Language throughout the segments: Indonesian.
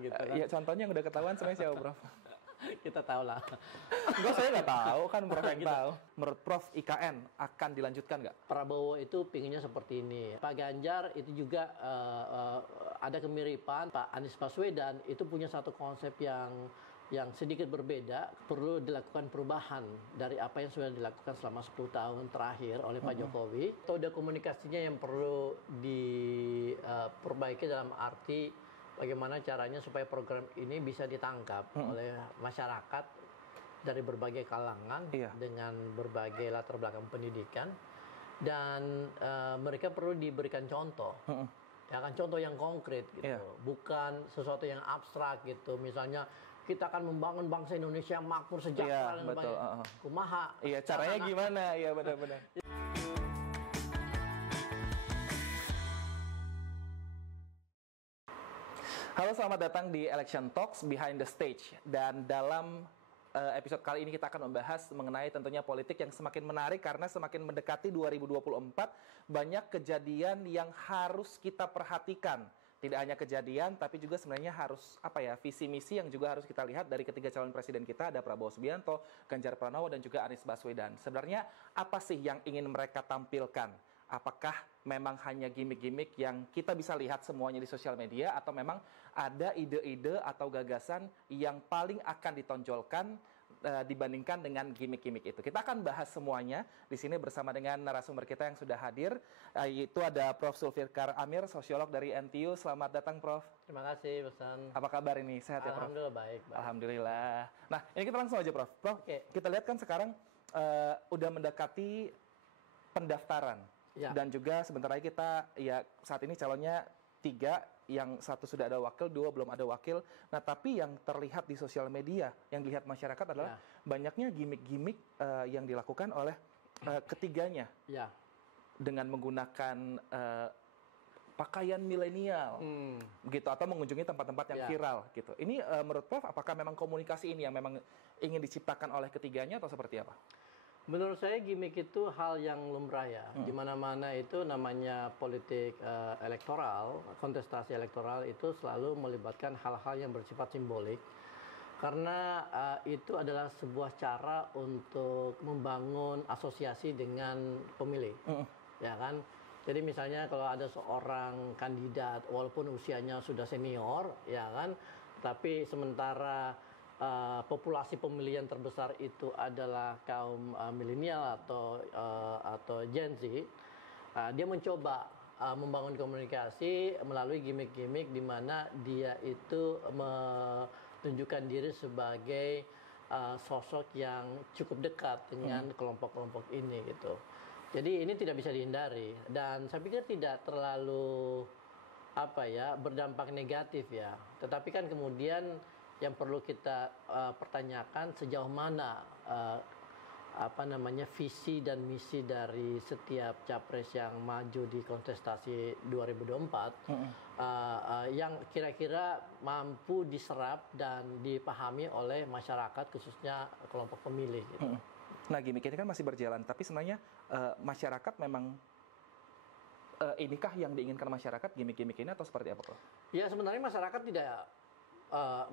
gitu kan. Ya contohnya yang udah ketahuan sebenarnya siapa, Prof? Kita tahu lah. Enggak, saya nggak tahu, kan Prof yang Gitu. tahu. Menurut Prof, IKN akan dilanjutkan nggak? Prabowo itu pinginnya seperti ini. Pak Ganjar itu juga ada kemiripan. Pak Anies Baswedan itu punya satu konsep yang sedikit berbeda. Perlu dilakukan perubahan dari apa yang sudah dilakukan selama 10 tahun terakhir oleh Pak Jokowi. Metode komunikasinya yang perlu diperbaiki dalam arti bagaimana caranya supaya program ini bisa ditangkap oleh masyarakat dari berbagai kalangan dengan berbagai latar belakang pendidikan, dan mereka perlu diberikan contoh, ya kan, contoh yang konkret gitu, bukan sesuatu yang abstrak gitu. Misalnya kita akan membangun bangsa Indonesia makmur sejahtera dan betul. banyak. Kumaha? Iya, caranya gimana? Iya, benar-benar. Halo, selamat datang di Election Talks Behind the Stage. Dan dalam episode kali ini kita akan membahas mengenai tentunya politik yang semakin menarik karena semakin mendekati 2024, banyak kejadian yang harus kita perhatikan. Tidak hanya kejadian, tapi juga sebenarnya harus visi misi yang juga harus kita lihat dari ketiga calon presiden kita, ada Prabowo Subianto, Ganjar Pranowo, dan juga Anies Baswedan. Sebenarnya apa sih yang ingin mereka tampilkan? Apakah memang hanya gimmick-gimmick yang kita bisa lihat semuanya di sosial media, atau memang ada ide-ide atau gagasan yang paling akan ditonjolkan dibandingkan dengan gimmick-gimmick itu? Kita akan bahas semuanya di sini bersama dengan narasumber kita yang sudah hadir. Itu ada Prof. Zulfikar Amir, sosiolog dari NTU. Selamat datang, Prof. Terima kasih, Pesan. Apa kabar ini? Sehat ya, Prof? Alhamdulillah baik. Alhamdulillah. Nah, ini kita langsung aja, Prof. Prof, kita lihat kan sekarang udah mendekati pendaftaran. Ya. Dan juga sebentar lagi kita, ya saat ini calonnya 3, yang 1 sudah ada wakil, 2 belum ada wakil. Nah, tapi yang terlihat di sosial media, yang dilihat masyarakat adalah banyaknya gimmick-gimmick yang dilakukan oleh ketiganya. Ya. Dengan menggunakan pakaian milenial, gitu, atau mengunjungi tempat-tempat yang viral, gitu. Ini menurut Prof, apakah memang komunikasi ini yang memang ingin diciptakan oleh ketiganya atau seperti apa? Menurut saya gimmick itu hal yang lumrah ya. Di mana-mana itu namanya politik elektoral, kontestasi elektoral itu selalu melibatkan hal-hal yang bersifat simbolik. Karena itu adalah sebuah cara untuk membangun asosiasi dengan pemilih. Ya kan? Jadi misalnya kalau ada seorang kandidat walaupun usianya sudah senior, ya kan, tapi sementara populasi pemilih yang terbesar itu adalah kaum milenial atau Gen Z, dia mencoba membangun komunikasi melalui gimmick-gimmick di mana dia itu menunjukkan diri sebagai sosok yang cukup dekat dengan kelompok-kelompok ini gitu. Jadi ini tidak bisa dihindari, dan saya pikir tidak terlalu berdampak negatif ya. Tetapi kan kemudian yang perlu kita pertanyakan sejauh mana visi dan misi dari setiap capres yang maju di kontestasi 2024 yang kira-kira mampu diserap dan dipahami oleh masyarakat, khususnya kelompok pemilih gitu. Nah, gimmick ini kan masih berjalan, tapi sebenarnya masyarakat memang inikah yang diinginkan masyarakat, gimmick-gimmick ini, atau seperti apa, Prof? Ya, sebenarnya masyarakat tidak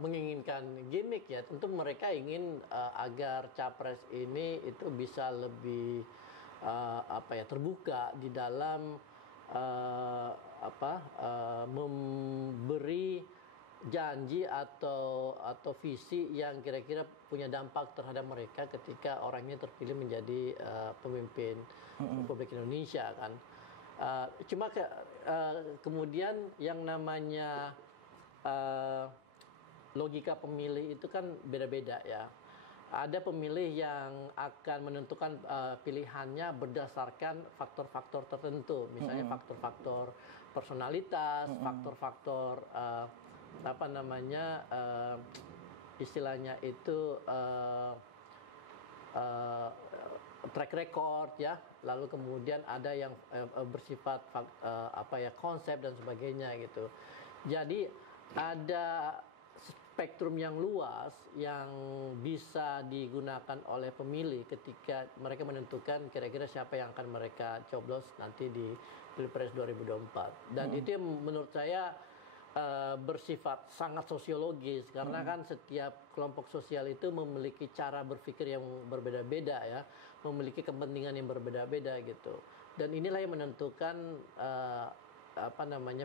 menginginkan gimmick ya. Tentu mereka ingin agar capres ini itu bisa lebih terbuka di dalam memberi janji atau visi yang kira-kira punya dampak terhadap mereka ketika orangnya terpilih menjadi pemimpin Republik Indonesia kan. Cuma kemudian yang namanya logika pemilih itu kan beda-beda ya. Ada pemilih yang akan menentukan pilihannya berdasarkan faktor-faktor tertentu, misalnya faktor-faktor personalitas, faktor-faktor istilahnya itu track record ya. Lalu kemudian ada yang bersifat konsep dan sebagainya gitu. Jadi ada spektrum yang luas yang bisa digunakan oleh pemilih ketika mereka menentukan kira-kira siapa yang akan mereka coblos nanti di Pilpres 2024. Dan itu yang menurut saya bersifat sangat sosiologis karena kan setiap kelompok sosial itu memiliki cara berpikir yang berbeda-beda ya, memiliki kepentingan yang berbeda-beda gitu. Dan inilah yang menentukan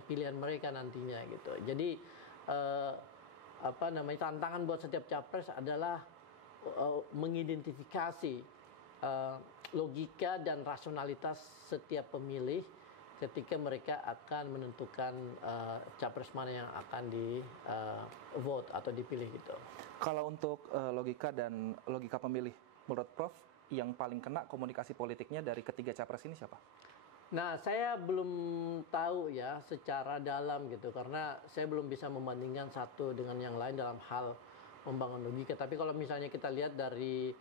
pilihan mereka nantinya gitu. Jadi tantangan buat setiap capres adalah mengidentifikasi logika dan rasionalitas setiap pemilih ketika mereka akan menentukan capres mana yang akan di vote atau dipilih gitu. Kalau untuk logika dan logika pemilih, menurut Prof, yang paling kena komunikasi politiknya dari ketiga capres ini siapa? Nah, saya belum tahu ya secara dalam gitu, karena saya belum bisa membandingkan satu dengan yang lain dalam hal membangun logika. Tapi kalau misalnya kita lihat dari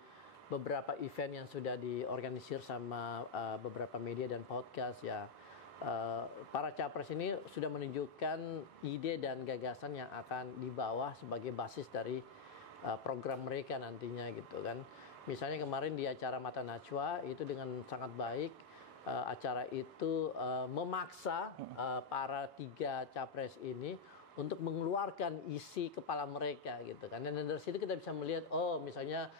beberapa event yang sudah diorganisir sama beberapa media dan podcast ya, para capres ini sudah menunjukkan ide dan gagasan yang akan dibawa sebagai basis dari program mereka nantinya gitu kan. Misalnya kemarin di acara Mata Najwa itu dengan sangat baik acara itu memaksa para tiga capres ini untuk mengeluarkan isi kepala mereka gitu kan. Dan dari situ kita bisa melihat, oh misalnya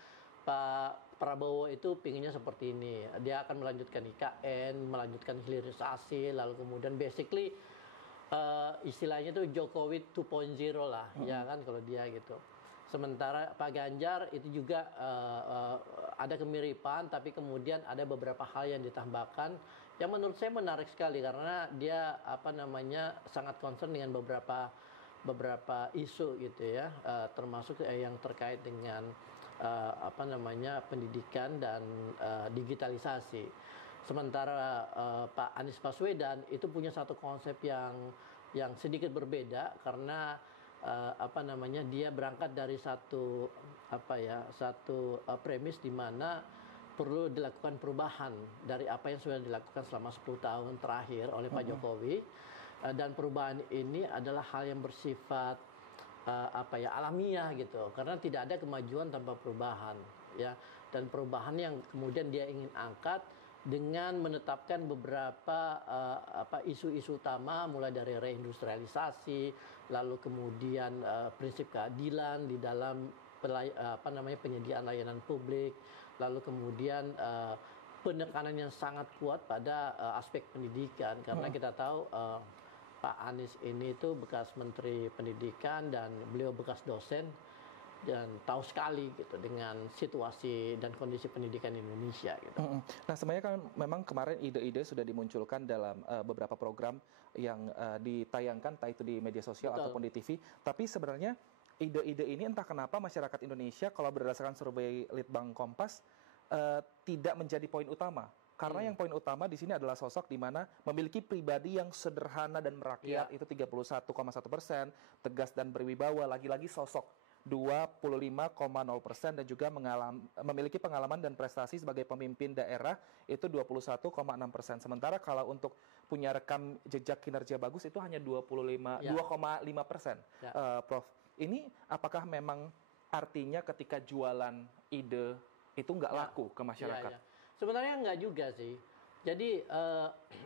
Pak Prabowo itu pinginnya seperti ini. Dia akan melanjutkan IKN, melanjutkan hilirisasi, lalu kemudian basically istilahnya itu Jokowi 2.0 lah, ya kan kalau dia gitu. Sementara Pak Ganjar itu juga ada kemiripan, tapi kemudian ada beberapa hal yang ditambahkan yang menurut saya menarik sekali karena dia sangat concern dengan beberapa isu gitu ya, termasuk yang terkait dengan pendidikan dan digitalisasi. Sementara Pak Anies Baswedan itu punya satu konsep yang sedikit berbeda karena dia berangkat dari satu premis di mana perlu dilakukan perubahan dari apa yang sudah dilakukan selama 10 tahun terakhir oleh Pak Jokowi, dan perubahan ini adalah hal yang bersifat alamiah gitu, karena tidak ada kemajuan tanpa perubahan ya, dan perubahan yang kemudian dia ingin angkat dengan menetapkan beberapa isu-isu utama mulai dari reindustrialisasi, lalu kemudian prinsip keadilan di dalam penyediaan layanan publik, lalu kemudian penekanan yang sangat kuat pada aspek pendidikan karena kita tahu Pak Anies ini itu bekas Menteri Pendidikan dan beliau bekas dosen dan tahu sekali gitu dengan situasi dan kondisi pendidikan Indonesia gitu. Nah, sebenarnya kan memang kemarin ide-ide sudah dimunculkan dalam beberapa program yang ditayangkan, entah itu di media sosial ataupun di TV. Tapi sebenarnya ide-ide ini entah kenapa masyarakat Indonesia kalau berdasarkan survei Litbang Kompas tidak menjadi poin utama. Karena yang poin utama di sini adalah sosok di mana memiliki pribadi yang sederhana dan merakyat, itu 31,1%, tegas dan berwibawa, lagi-lagi sosok 25,0%, dan juga memiliki pengalaman dan prestasi sebagai pemimpin daerah itu 21,6%. Sementara kalau untuk punya rekam jejak kinerja bagus itu hanya 2,5%. Prof, ini apakah memang artinya ketika jualan ide itu nggak laku ke masyarakat? Sebenarnya nggak juga sih. Jadi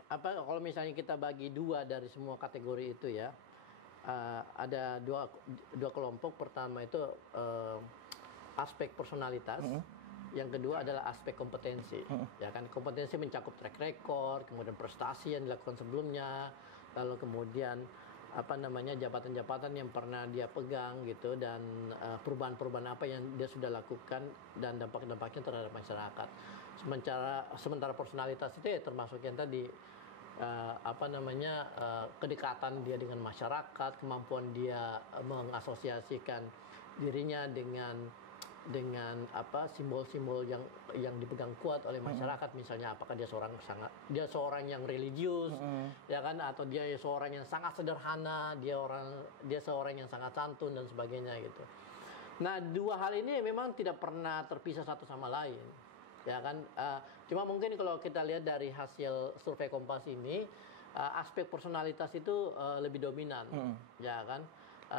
kalau misalnya kita bagi dua dari semua kategori itu ya, ada dua kelompok. Pertama itu aspek personalitas, yang kedua adalah aspek kompetensi. Ya kan, kompetensi mencakup track record, kemudian prestasi yang dilakukan sebelumnya, lalu kemudian jabatan-jabatan yang pernah dia pegang gitu, dan perubahan-perubahan apa yang dia sudah lakukan dan dampak-dampaknya terhadap masyarakat. Sementara personalitas itu ya termasuk yang tadi kedekatan dia dengan masyarakat, kemampuan dia mengasosiasikan dirinya dengan simbol-simbol yang dipegang kuat oleh masyarakat, misalnya apakah dia seorang yang religius, ya kan, atau dia seorang yang sangat sederhana, dia seorang yang sangat santun dan sebagainya gitu. Nah, dua hal ini memang tidak pernah terpisah satu sama lain, ya kan. Cuma mungkin kalau kita lihat dari hasil survei Kompas ini, aspek personalitas itu lebih dominan, ya kan.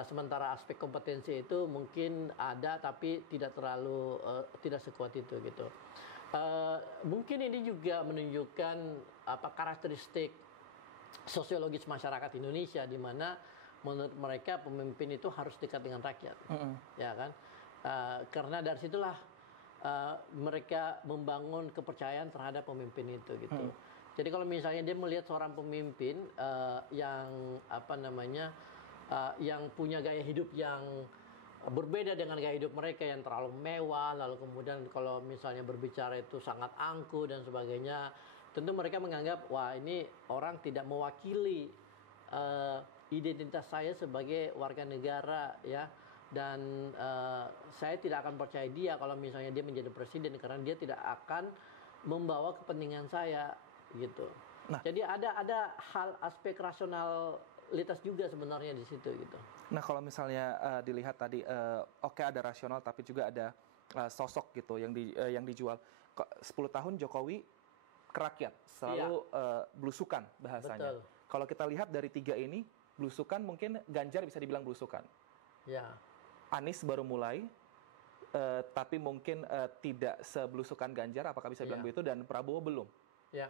Sementara aspek kompetensi itu mungkin ada tapi tidak sekuat itu gitu. Mungkin ini juga menunjukkan karakteristik sosiologis masyarakat Indonesia, di mana menurut mereka pemimpin itu harus dekat dengan rakyat, ya kan? Karena dari situlah mereka membangun kepercayaan terhadap pemimpin itu gitu. Jadi kalau misalnya dia melihat seorang pemimpin yang apa namanya yang punya gaya hidup yang berbeda dengan gaya hidup mereka yang terlalu mewah, lalu kemudian kalau misalnya berbicara itu sangat angkuh dan sebagainya, tentu mereka menganggap wah ini orang tidak mewakili identitas saya sebagai warga negara ya. Dan saya tidak akan percaya dia kalau misalnya dia menjadi presiden karena dia tidak akan membawa kepentingan saya gitu. Nah, jadi ada hal aspek rasionalitas juga sebenarnya di situ gitu. Nah kalau misalnya dilihat tadi, oke ada rasional tapi juga ada sosok gitu yang dijual. 10 tahun Jokowi ke rakyat selalu belusukan bahasanya. Kalau kita lihat dari 3 ini belusukan, mungkin Ganjar bisa dibilang belusukan. Ya. Anies baru mulai, tapi mungkin tidak sebelusukan Ganjar, apakah bisa bilang begitu? Dan Prabowo belum. Ya.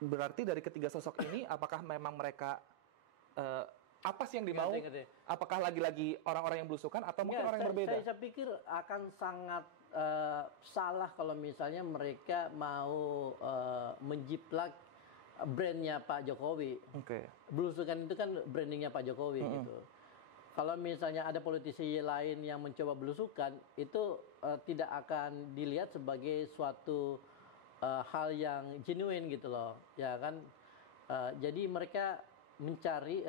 Berarti dari ketiga sosok ini, apakah memang mereka apa sih yang dimau? Apakah lagi-lagi orang-orang yang belusukan atau mungkin orang yang berbeda? Saya pikir akan sangat salah kalau misalnya mereka mau menjiplak brandnya Pak Jokowi. Belusukan itu kan brandingnya Pak Jokowi gitu. Kalau misalnya ada politisi lain yang mencoba belusukan, itu tidak akan dilihat sebagai suatu hal yang genuine gitu loh, ya kan? Jadi mereka mencari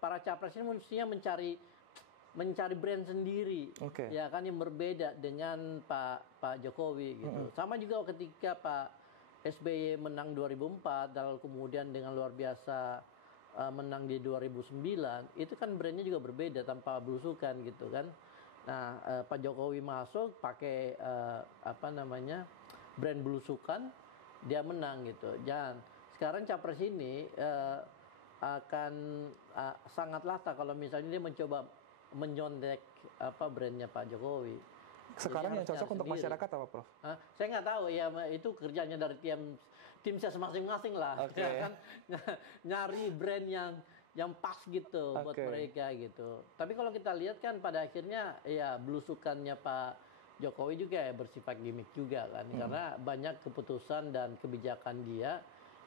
para capres ini mestinya mencari brand sendiri, ya kan, yang berbeda dengan Pak Jokowi gitu. Sama juga ketika Pak SBY menang 2004, lalu kemudian dengan luar biasa menang di 2009, itu kan brandnya juga berbeda tanpa belusukan gitu kan. Nah, Pak Jokowi masuk pakai brand belusukan, dia menang gitu. Dan sekarang capres ini akan sangat lata kalau misalnya dia mencoba menyontek brandnya Pak Jokowi. Sekarang yang cocok untuk masyarakat apa, Prof? Saya nggak tahu ya, itu kerjanya dari tim ses masing-masing lah, ya kan, nyari brand yang pas gitu buat mereka gitu. Tapi kalau kita lihat kan pada akhirnya ya belusukannya Pak Jokowi juga ya bersifat gimmick juga kan, karena banyak keputusan dan kebijakan dia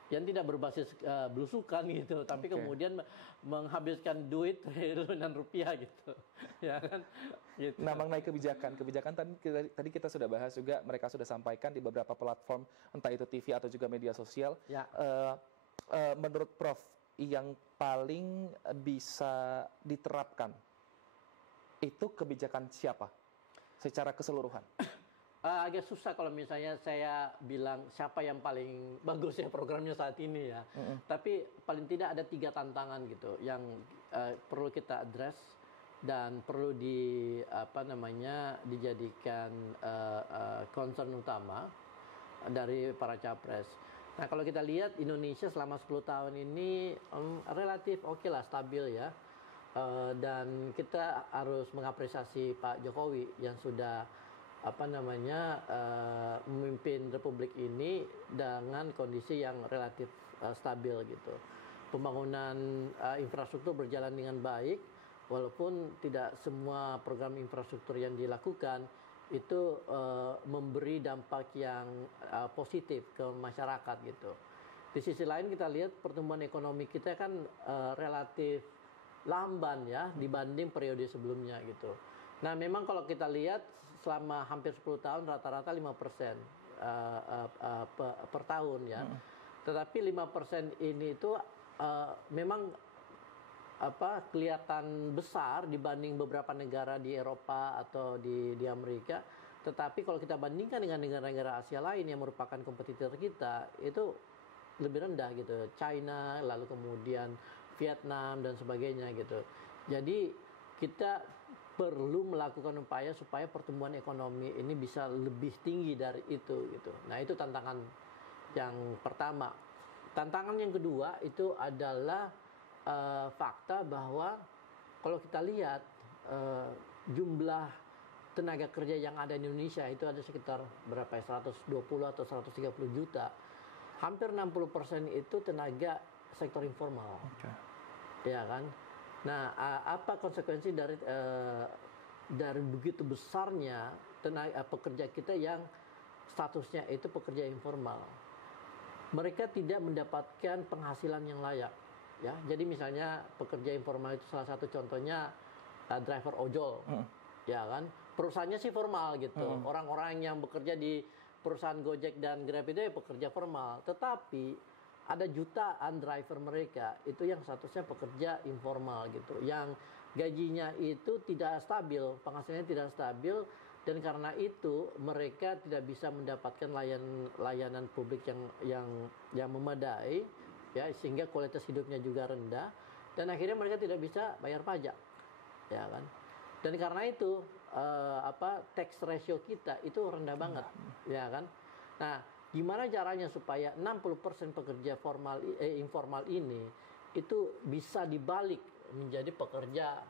yang tidak berbasis belusukan gitu, tapi kemudian menghabiskan duit triliunan rupiah gitu, ya kan? Gitu. Nah, mengenai kebijakan tadi kita sudah bahas juga, mereka sudah sampaikan di beberapa platform, entah itu TV atau juga media sosial. Ya. Menurut Prof, yang paling bisa diterapkan itu kebijakan siapa secara keseluruhan? Agak susah kalau misalnya saya bilang siapa yang paling bagus ya programnya saat ini ya. Tapi paling tidak ada 3 tantangan gitu yang perlu kita address dan perlu dijadikan concern utama dari para capres. Nah, kalau kita lihat Indonesia selama 10 tahun ini relatif oke lah, stabil ya. Dan kita harus mengapresiasi Pak Jokowi yang sudah memimpin republik ini dengan kondisi yang relatif stabil gitu. Pembangunan infrastruktur berjalan dengan baik, walaupun tidak semua program infrastruktur yang dilakukan itu memberi dampak yang positif ke masyarakat gitu. Di sisi lain kita lihat pertumbuhan ekonomi kita kan relatif lamban ya dibanding periode sebelumnya gitu. Nah, memang kalau kita lihat selama hampir 10 tahun rata-rata 5% per tahun ya. Tetapi 5% ini itu memang kelihatan besar dibanding beberapa negara di Eropa atau di Amerika. Tetapi kalau kita bandingkan dengan negara-negara Asia lain yang merupakan kompetitor kita, itu lebih rendah gitu. China, lalu kemudian Vietnam dan sebagainya gitu. Jadi kita perlu melakukan upaya supaya pertumbuhan ekonomi ini bisa lebih tinggi dari itu gitu. Nah, itu tantangan yang pertama. Tantangan yang kedua itu adalah fakta bahwa kalau kita lihat jumlah tenaga kerja yang ada di Indonesia itu ada sekitar berapa ya, 120 atau 130 juta. Hampir 60% itu tenaga sektor informal. Ya kan? Nah, apa konsekuensi dari begitu besarnya pekerja kita yang statusnya itu pekerja informal? Mereka tidak mendapatkan penghasilan yang layak. Ya, jadi misalnya pekerja informal itu salah satu contohnya driver ojol, ya kan? Perusahaannya sih formal gitu. Orang-orang yang bekerja di perusahaan Gojek dan Grab itu ya pekerja formal. Tetapi ada jutaan driver mereka itu yang statusnya pekerja informal gitu, yang gajinya itu tidak stabil, penghasilannya tidak stabil, dan karena itu mereka tidak bisa mendapatkan layanan publik yang memadai, ya, sehingga kualitas hidupnya juga rendah, dan akhirnya mereka tidak bisa bayar pajak, ya kan? Dan karena itu tax ratio kita itu rendah banget, ya kan? Nah, gimana caranya supaya 60% pekerja informal ini itu bisa dibalik menjadi pekerja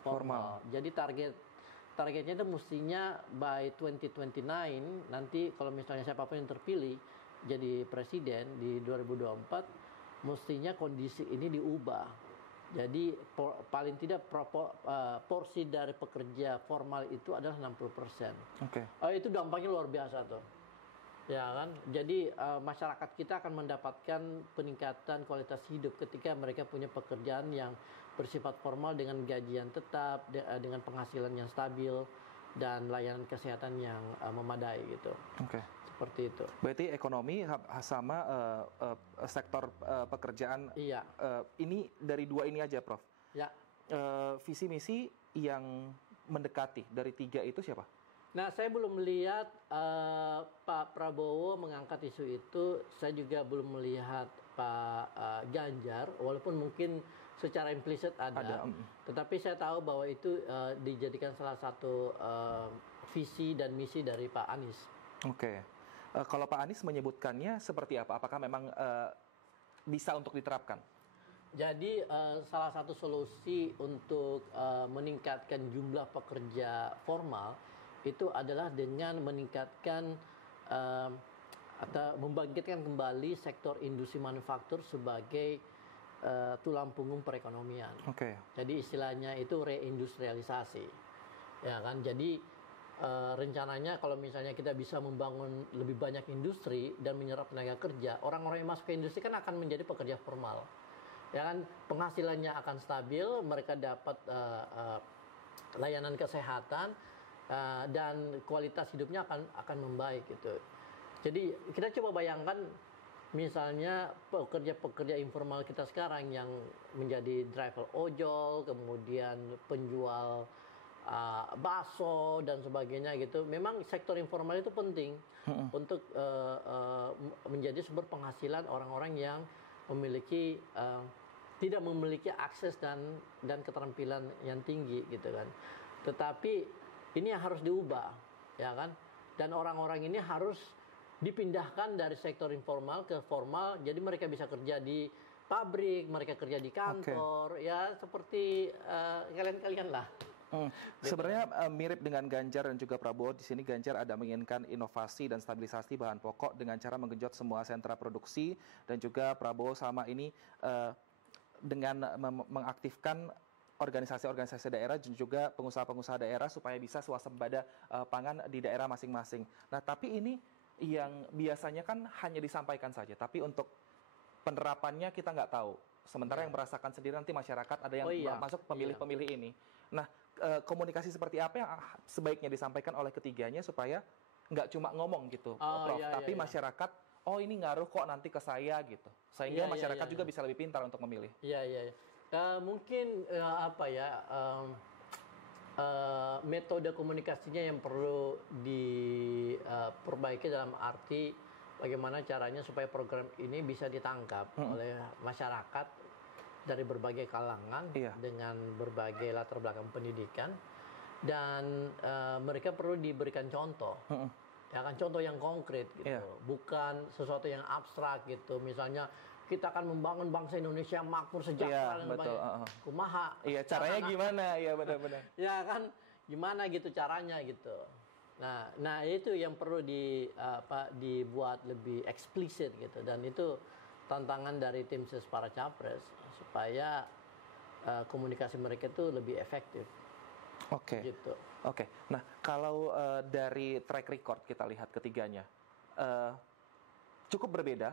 formal. Jadi targetnya itu mestinya by 2029 nanti kalau misalnya siapapun yang terpilih jadi presiden di 2024, mestinya kondisi ini diubah. Jadi paling tidak porsi dari pekerja formal itu adalah 60%. Oke. Itu dampaknya luar biasa tuh. Ya kan? Jadi masyarakat kita akan mendapatkan peningkatan kualitas hidup ketika mereka punya pekerjaan yang bersifat formal dengan gaji yang tetap, dengan penghasilan yang stabil, dan layanan kesehatan yang memadai gitu. Oke. Seperti itu. Berarti ekonomi sama sektor pekerjaan. Iya. Ini dari dua ini aja, Prof. Ya. Visi misi yang mendekati dari tiga itu siapa? Nah, saya belum melihat Pak Prabowo mengangkat isu itu. Saya juga belum melihat Pak Ganjar, walaupun mungkin secara implisit ada. Tetapi saya tahu bahwa itu dijadikan salah satu visi dan misi dari Pak Anies. Oke. Kalau Pak Anies menyebutkannya seperti apa? Apakah memang bisa untuk diterapkan? Jadi salah satu solusi untuk meningkatkan jumlah pekerja formal itu adalah dengan meningkatkan atau membangkitkan kembali sektor industri manufaktur sebagai tulang punggung perekonomian. Oke. Jadi istilahnya itu reindustrialisasi, ya kan? Jadi rencananya kalau misalnya kita bisa membangun lebih banyak industri dan menyerap tenaga kerja, orang-orang yang masuk ke industri kan akan menjadi pekerja formal, ya kan? Penghasilannya akan stabil, mereka dapat layanan kesehatan, dan kualitas hidupnya akan membaik gitu. Jadi kita coba bayangkan misalnya pekerja-pekerja informal kita sekarang yang menjadi driver ojol, kemudian penjual bakso dan sebagainya gitu. Memang sektor informal itu penting untuk menjadi sumber penghasilan orang-orang yang tidak memiliki akses dan keterampilan yang tinggi gitu kan. Tetapi ini yang harus diubah, ya kan? Dan orang-orang ini harus dipindahkan dari sektor informal ke formal, jadi mereka bisa kerja di pabrik, mereka kerja di kantor, ya seperti kalian-kalian lah. Sebenarnya mirip dengan Ganjar dan juga Prabowo. Di sini Ganjar ada menginginkan inovasi dan stabilisasi bahan pokok dengan cara menggenjot semua sentra produksi, dan juga Prabowo sama ini dengan mengaktifkan organisasi-organisasi daerah dan juga pengusaha-pengusaha daerah supaya bisa swasembada pangan di daerah masing-masing. Nah, tapi ini yang biasanya kan hanya disampaikan saja, tapi untuk penerapannya kita nggak tahu. Sementara yang merasakan sendiri nanti masyarakat, ada yang masuk pemilih-pemilih ini. Nah, komunikasi seperti apa yang sebaiknya disampaikan oleh ketiganya supaya nggak cuma ngomong gitu, Prof, tapi masyarakat, oh ini ngaruh kok nanti ke saya gitu, sehingga masyarakat juga bisa lebih pintar untuk memilih. Iya. Mungkin metode komunikasinya yang perlu diperbaiki dalam arti bagaimana caranya supaya program ini bisa ditangkap oleh masyarakat dari berbagai kalangan dengan berbagai latar belakang pendidikan, dan mereka perlu diberikan contoh, ya kan, contoh yang konkret gitu, bukan sesuatu yang abstrak gitu. Misalnya kita akan membangun bangsa Indonesia makmur sejahtera dan sebagainya. Kumaha? Iya, caranya gimana? Iya, benar-benar. Ya kan, gimana gitu caranya gitu. Nah itu yang perlu dibuat lebih eksplisit gitu, dan itu tantangan dari tim ses para capres supaya komunikasi mereka itu lebih efektif. Oke. Gitu. Oke. Nah, kalau dari track record kita lihat ketiganya, cukup berbeda.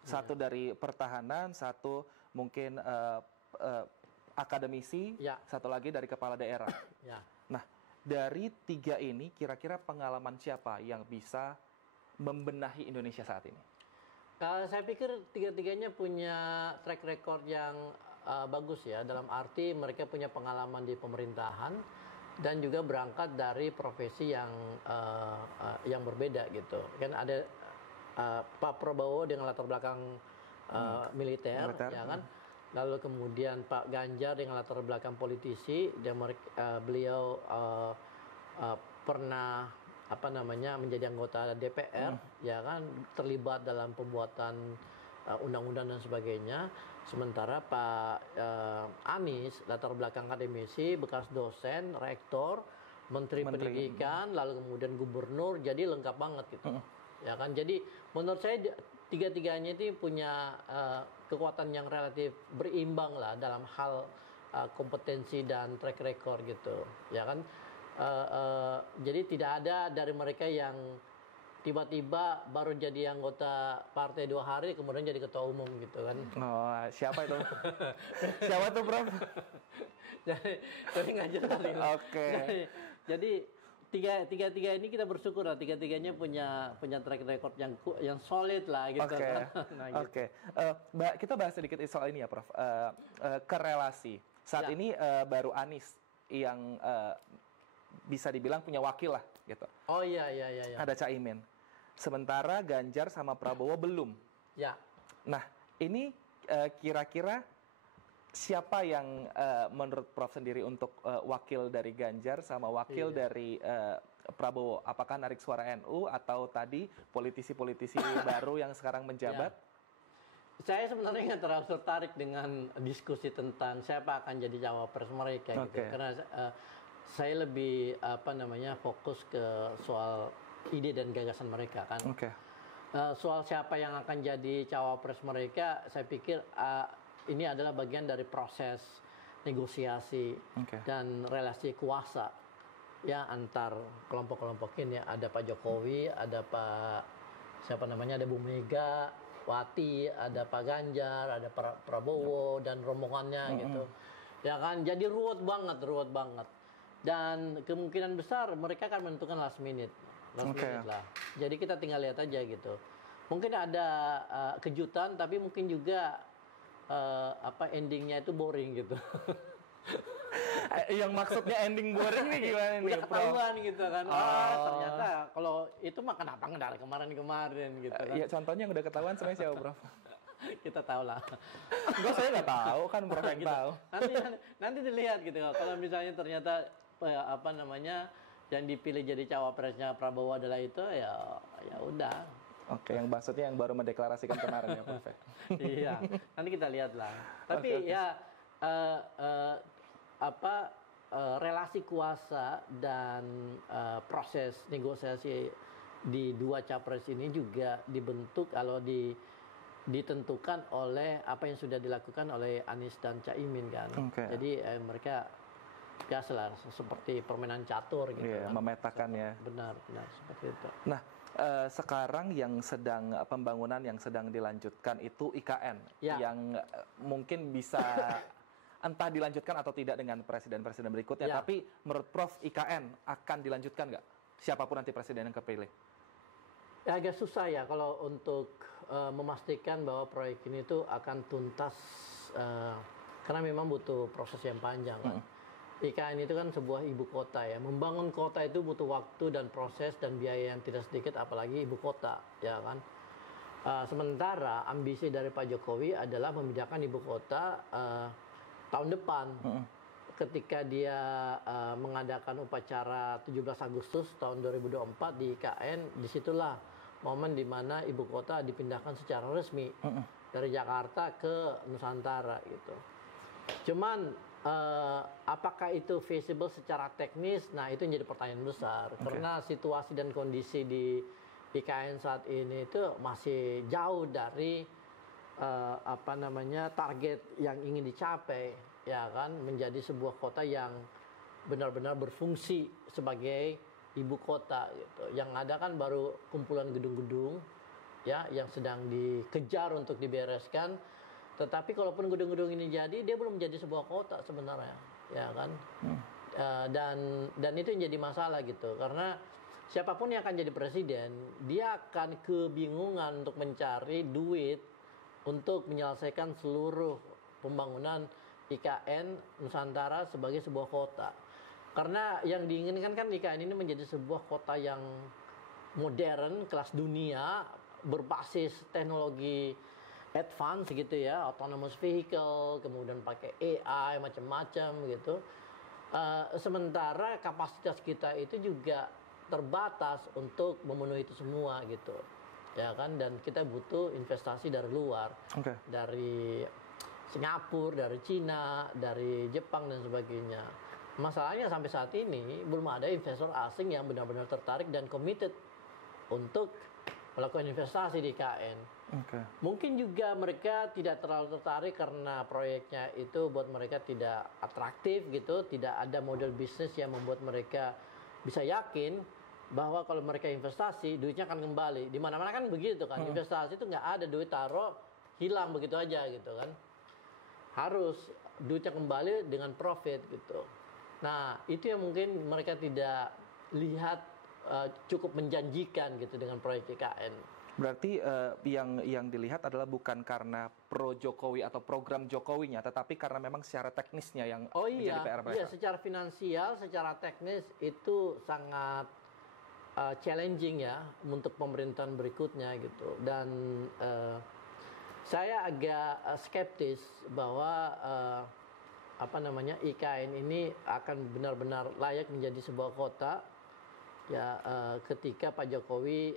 Satu dari pertahanan, satu mungkin akademisi, satu lagi dari kepala daerah. Ya. Nah, dari tiga ini, kira-kira pengalaman siapa yang bisa membenahi Indonesia saat ini? Saya pikir tiga-tiganya punya track record yang bagus ya, dalam arti mereka punya pengalaman di pemerintahan dan juga berangkat dari profesi yang berbeda gitu. Kan ada Pak Prabowo dengan latar belakang militer, ya kan. Lalu kemudian Pak Ganjar dengan latar belakang politisi, dan beliau pernah menjadi anggota DPR, ya kan, terlibat dalam pembuatan undang-undang dan sebagainya. Sementara Pak Anies latar belakang akademisi, bekas dosen, rektor, menteri pendidikan, lalu kemudian gubernur, jadi lengkap banget gitu. Ya kan, jadi menurut saya tiga-tiganya itu punya kekuatan yang relatif berimbang lah dalam hal kompetensi dan track record gitu, ya kan. Jadi tidak ada dari mereka yang tiba-tiba baru jadi anggota partai 2 hari kemudian jadi ketua umum gitu kan. Oh, siapa itu? Siapa tuh, Prof? jadi nggak jelas. Oke. Jadi tiga ini kita bersyukur lah, tiga-tiganya punya track record yang solid lah gitu. Oke. Nah, gitu. Oke. Kita bahas sedikit soal ini ya, Prof. Korelasi. Saat ini baru Anies yang bisa dibilang punya wakil lah gitu. Oh iya. Ada Caimin. Sementara Ganjar sama Prabowo belum. Ya. Nah, ini kira-kira siapa yang menurut Prof sendiri untuk wakil dari Ganjar sama wakil dari Prabowo? Apakah narik suara NU atau tadi politisi-politisi baru yang sekarang menjabat? Ya. Saya sebenarnya nggak terlalu tertarik dengan diskusi tentang siapa akan jadi cawapres mereka gitu. Karena saya lebih fokus ke soal ide dan gagasan mereka kan. Soal siapa yang akan jadi cawapres mereka, saya pikir ini adalah bagian dari proses negosiasi dan relasi kuasa ya antar kelompok-kelompok ini. Ada Pak Jokowi, ada ada Bu Mega Wati, ada Pak Ganjar, ada Prabowo dan rombongannya gitu. Ya kan, jadi ruwet banget. Dan kemungkinan besar mereka akan menentukan last minute lah. Jadi kita tinggal lihat aja gitu. Mungkin ada kejutan, tapi mungkin juga endingnya itu boring gitu. Yang maksudnya ending boring nih gimana nih, Prof? Ketahuan gitu kan. Ternyata kalau itu mah kenapa nggak dari kemarin gitu kan. Ya contohnya yang udah ketahuan sebenarnya siapa, Prof? Kita tahu lah. Enggak, saya nggak tahu kan, Prof yang gitu. tahu. Nanti dilihat gitu. Kalau misalnya ternyata yang dipilih jadi cawapresnya Prabowo adalah itu, ya udah. Oke, yang maksudnya yang baru mendeklarasikan kemarin ya, Prof. Iya, nanti kita lihat lah. Tapi relasi kuasa dan proses negosiasi di dua capres ini juga dibentuk kalau ditentukan oleh apa yang sudah dilakukan oleh Anies dan Caimin kan. Jadi mereka biasalah seperti permainan catur gitu kan. Memetakan ya. Benar seperti itu. Nah, sekarang yang pembangunan yang sedang dilanjutkan itu IKN yang mungkin bisa entah dilanjutkan atau tidak dengan presiden-presiden berikutnya. Tapi menurut Prof, IKN akan dilanjutkan nggak? Siapapun nanti presiden yang kepilih. Ya, agak susah ya kalau untuk memastikan bahwa proyek ini tuh akan tuntas karena memang butuh proses yang panjang kan. IKN itu kan sebuah ibu kota ya. Membangun kota itu butuh waktu dan proses dan biaya yang tidak sedikit, apalagi ibu kota, ya kan. Sementara ambisi dari Pak Jokowi adalah memindahkan ibu kota tahun depan. Ketika dia mengadakan upacara 17 Agustus tahun 2024 di IKN, disitulah momen di mana ibu kota dipindahkan secara resmi dari Jakarta ke Nusantara gitu. Cuman apakah itu feasible secara teknis? Nah, itu menjadi pertanyaan besar. Karena situasi dan kondisi di IKN saat ini itu masih jauh dari target yang ingin dicapai. ya kan, menjadi sebuah kota yang benar-benar berfungsi sebagai ibu kota gitu. Yang ada kan baru kumpulan gedung-gedung ya yang sedang dikejar untuk dibereskan. Tetapi kalaupun gedung-gedung ini jadi, dia belum menjadi sebuah kota sebenarnya, ya kan? Dan itu yang jadi masalah gitu, karena siapapun yang akan jadi presiden, dia akan kebingungan untuk mencari duit untuk menyelesaikan seluruh pembangunan IKN Nusantara sebagai sebuah kota. Karena yang diinginkan kan IKN ini menjadi sebuah kota yang modern, kelas dunia, berbasis teknologi advance gitu ya, autonomous vehicle, kemudian pakai AI macam-macam gitu. Sementara kapasitas kita itu juga terbatas untuk memenuhi itu semua gitu, ya kan? Dan kita butuh investasi dari luar, dari Singapura, dari Cina, dari Jepang dan sebagainya. Masalahnya sampai saat ini belum ada investor asing yang benar-benar tertarik dan committed untuk melakukan investasi di IKN. Mungkin juga mereka tidak terlalu tertarik karena proyeknya itu buat mereka tidak atraktif gitu, tidak ada model bisnis yang membuat mereka bisa yakin bahwa kalau mereka investasi duitnya akan kembali. Di mana-mana kan begitu kan, investasi itu nggak ada duit taruh hilang begitu aja gitu kan. Harus duitnya kembali dengan profit gitu. Nah itu yang mungkin mereka tidak lihat cukup menjanjikan gitu dengan proyek IKN. Berarti yang dilihat adalah bukan karena pro Jokowi atau program Jokowinya, tetapi karena memang secara teknisnya yang menjadi PR mereka. Iya, secara finansial, secara teknis itu sangat challenging ya untuk pemerintahan berikutnya gitu. Dan saya agak skeptis bahwa IKN ini akan benar-benar layak menjadi sebuah kota ya ketika Pak Jokowi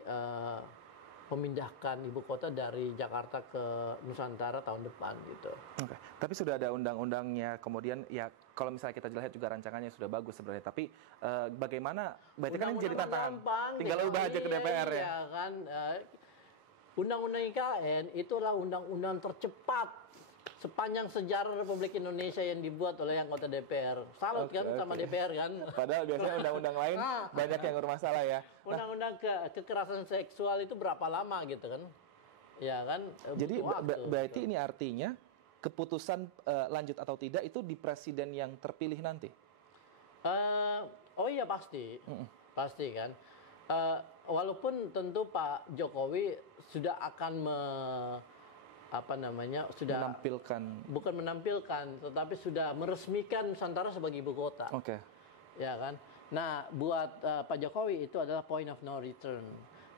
memindahkan ibu kota dari Jakarta ke Nusantara tahun depan gitu. Oke. Tapi sudah ada undang-undangnya, kemudian ya kalau misalnya kita lihat juga rancangannya sudah bagus sebenarnya. Tapi bagaimana? Berarti kan jadi tantangan. Tinggal ubah aja ke DPR ya. Ya kan. Undang-undang IKN itulah undang-undang tercepat sepanjang sejarah Republik Indonesia yang dibuat oleh anggota DPR. Salut kan sama DPR kan. Padahal biasanya undang-undang lain banyak yang bermasalah ya. Undang-undang kekerasan seksual itu berapa lama gitu kan? Ya kan. Jadi berarti ini artinya keputusan lanjut atau tidak itu di presiden yang terpilih nanti? Oh iya pasti. Pasti kan. Walaupun tentu Pak Jokowi sudah akan bukan menampilkan, tetapi sudah meresmikan Nusantara sebagai ibu kota. Ya kan. Nah, buat Pak Jokowi itu adalah point of no return.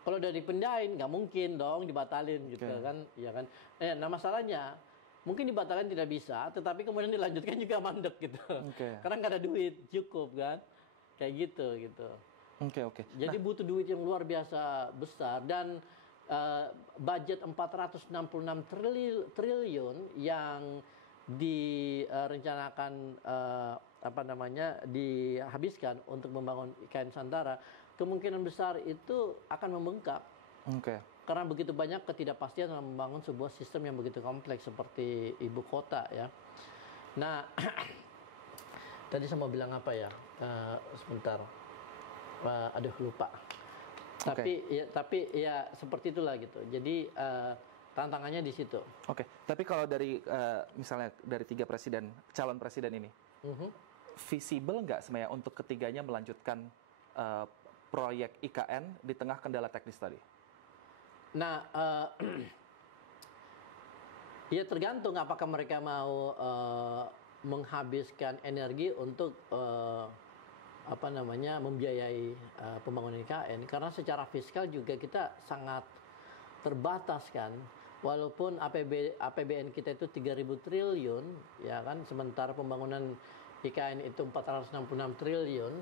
Kalau udah dipindahin, nggak mungkin dong dibatalin gitu kan, ya kan. Nah masalahnya mungkin dibatalkan tidak bisa, tetapi kemudian dilanjutkan juga mandek gitu. Karena nggak ada duit cukup kan, kayak gitu. Jadi butuh duit yang luar biasa besar dan budget 466 triliun yang direncanakan dihabiskan untuk membangun IKN Nusantara, kemungkinan besar itu akan membengkak. Karena begitu banyak ketidakpastian dalam membangun sebuah sistem yang begitu kompleks seperti ibu kota ya. Nah, tadi saya mau bilang apa ya? Sebentar. Aduh lupa. Tapi ya seperti itulah gitu. Jadi tantangannya di situ. Tapi kalau dari misalnya dari 3 calon presiden ini, visible nggak sebenarnya untuk ketiganya melanjutkan proyek IKN di tengah kendala teknis tadi? Nah, ya tergantung apakah mereka mau menghabiskan energi untuk membiayai pembangunan IKN, karena secara fiskal juga kita sangat terbatas kan. Walaupun APBN kita itu 3.000 triliun ya kan, sementara pembangunan IKN itu 466 triliun,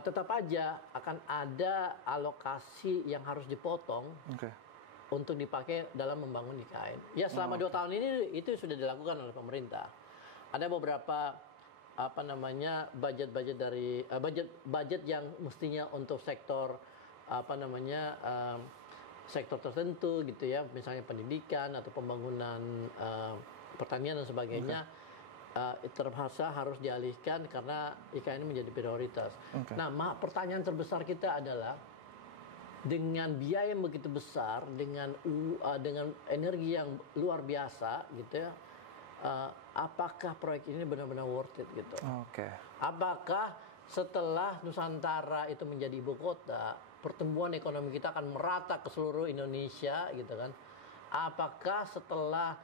tetap aja akan ada alokasi yang harus dipotong untuk dipakai dalam membangun IKN. Ya selama 2 tahun ini itu sudah dilakukan oleh pemerintah. Ada beberapa budget dari budget yang mestinya untuk sektor sektor tertentu gitu ya, misalnya pendidikan atau pembangunan pertanian dan sebagainya, terpaksa harus dialihkan karena IKN ini menjadi prioritas. Okay. Nah, pertanyaan terbesar kita adalah dengan biaya yang begitu besar, dengan energi yang luar biasa, gitu ya, apakah proyek ini benar-benar worth it gitu? Okay. Apakah setelah Nusantara itu menjadi ibu kota, pertumbuhan ekonomi kita akan merata ke seluruh Indonesia, gitu kan? Apakah setelah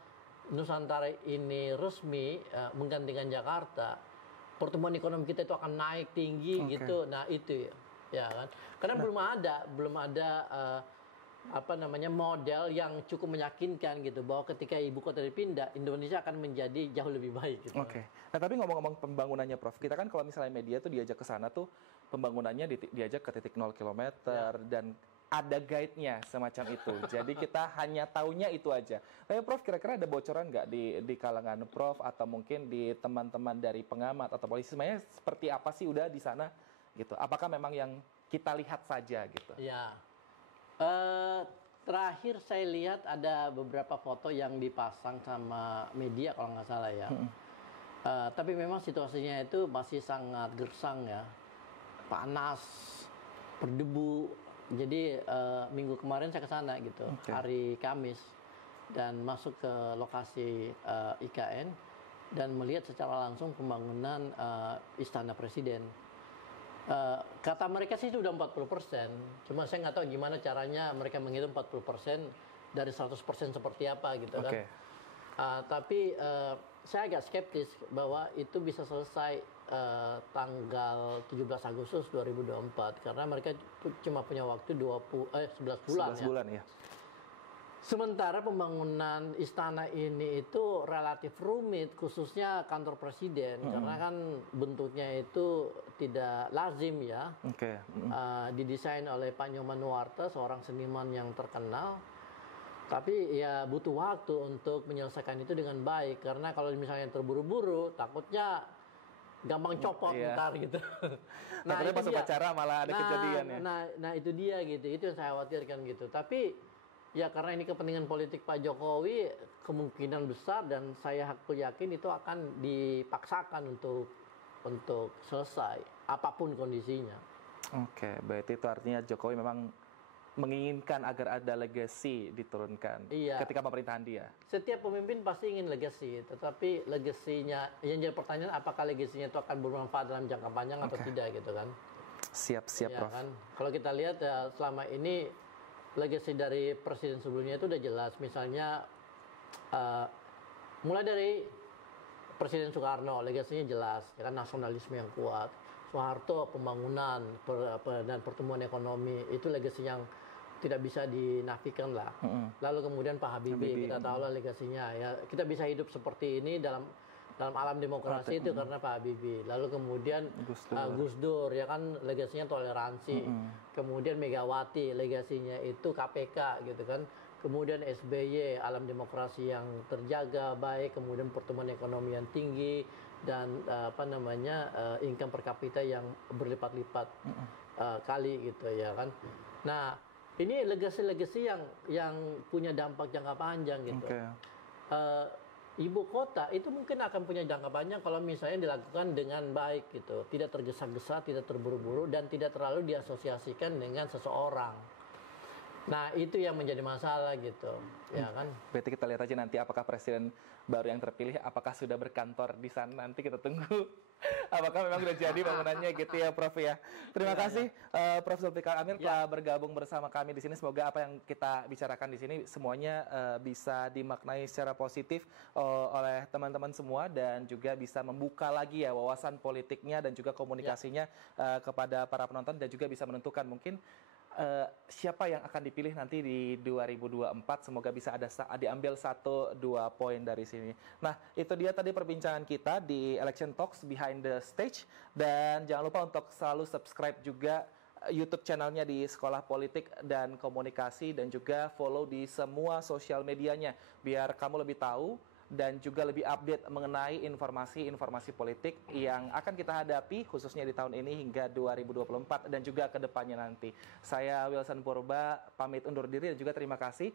Nusantara ini resmi menggantikan Jakarta, pertumbuhan ekonomi kita itu akan naik tinggi gitu. Nah, itu ya kan. Karena belum ada model yang cukup meyakinkan gitu bahwa ketika ibu kota dipindah, Indonesia akan menjadi jauh lebih baik gitu. Oke. Nah, tapi ngomong-ngomong pembangunannya, Prof, kita kan kalau misalnya media tuh diajak ke sana tuh pembangunannya diajak ke titik 0 km dan ada guide-nya semacam itu. Jadi kita hanya taunya itu aja. Tapi Prof, kira-kira ada bocoran nggak di kalangan Prof atau mungkin di teman-teman dari pengamat atau polisi, sebenarnya seperti apa sih udah di sana gitu? Apakah memang yang kita lihat saja gitu? Ya. Terakhir saya lihat ada beberapa foto yang dipasang sama media kalau nggak salah ya. Tapi memang situasinya itu masih sangat gersang ya. Panas, berdebu. Jadi minggu kemarin saya ke sana gitu, hari Kamis, dan masuk ke lokasi IKN dan melihat secara langsung pembangunan Istana Presiden. Kata mereka sih sudah 40%, cuma saya nggak tahu gimana caranya mereka menghitung 40% dari 100% seperti apa gitu kan. Tapi saya agak skeptis bahwa itu bisa selesai tanggal 17 Agustus 2024 karena mereka cuma punya waktu 11 bulan 11 bulan ya. Sementara pembangunan istana ini itu relatif rumit, khususnya kantor presiden, karena kan bentuknya itu tidak lazim ya. Didesain oleh Pak Nyoman Nuarta, seorang seniman yang terkenal. Tapi ya butuh waktu untuk menyelesaikan itu dengan baik, karena kalau misalnya terburu-buru, takutnya gampang copot ntar gitu. Nah, pas upacara malah ada kejadian ya. Nah itu dia gitu, itu yang saya khawatirkan gitu. Tapi ya karena ini kepentingan politik Pak Jokowi, kemungkinan besar dan saya yakin itu akan dipaksakan untuk selesai apapun kondisinya. Oke, berarti itu artinya Jokowi memang menginginkan agar ada legacy diturunkan ketika pemerintahan dia. Setiap pemimpin pasti ingin legacy, tetapi legasinya, yang jadi pertanyaan apakah legasinya itu akan bermanfaat dalam jangka panjang atau tidak gitu kan? Siap, Prof. Kan? Kalau kita lihat ya, selama ini legasi dari presiden sebelumnya itu udah jelas. Misalnya mulai dari Presiden Soekarno, legasinya jelas, ya kan, nasionalisme yang kuat. Soeharto pembangunan dan pertumbuhan ekonomi, itu legasi yang tidak bisa dinafikan lah. Lalu kemudian Pak Habibie, kita tahu lah legasinya ya, kita bisa hidup seperti ini dalam alam demokrasi itu karena Pak Habibie. Lalu kemudian Gus Dur ya kan, legasinya toleransi. Kemudian Megawati, legasinya itu KPK gitu kan. Kemudian SBY, alam demokrasi yang terjaga baik, kemudian pertumbuhan ekonomi yang tinggi dan income per kapita yang berlipat-lipat kali gitu ya kan. Nah, ini legasi-legasi yang punya dampak jangka panjang gitu. Ibu kota itu mungkin akan punya jangka panjang kalau misalnya dilakukan dengan baik gitu, tidak tergesa-gesa, tidak terburu-buru, dan tidak terlalu diasosiasikan dengan seseorang. Nah, itu yang menjadi masalah gitu, ya kan? Berarti kita lihat aja nanti apakah presiden baru yang terpilih, apakah sudah berkantor di sana, nanti kita tunggu. Apakah memang sudah jadi bangunannya gitu ya, Prof ya. Terima kasih Prof Zulfikar Amir telah bergabung bersama kami di sini. Semoga apa yang kita bicarakan di sini semuanya bisa dimaknai secara positif oleh teman-teman semua dan juga bisa membuka lagi ya wawasan politiknya dan juga komunikasinya kepada para penonton dan juga bisa menentukan mungkin siapa yang akan dipilih nanti di 2024. Semoga bisa diambil 1-2 poin dari sini. Nah, itu dia tadi perbincangan kita di Election Talks Behind the Stage. Dan jangan lupa untuk selalu subscribe juga YouTube channelnya di Sekolah Politik dan Komunikasi, dan juga follow di semua sosial medianya biar kamu lebih tahu dan juga lebih update mengenai informasi-informasi politik yang akan kita hadapi khususnya di tahun ini hingga 2024 dan juga ke depannya nanti. Saya Wilson Purba pamit undur diri dan juga terima kasih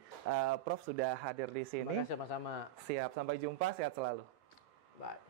Prof sudah hadir di sini. Terima kasih sama-sama. Siap, sampai jumpa, sehat selalu. Bye.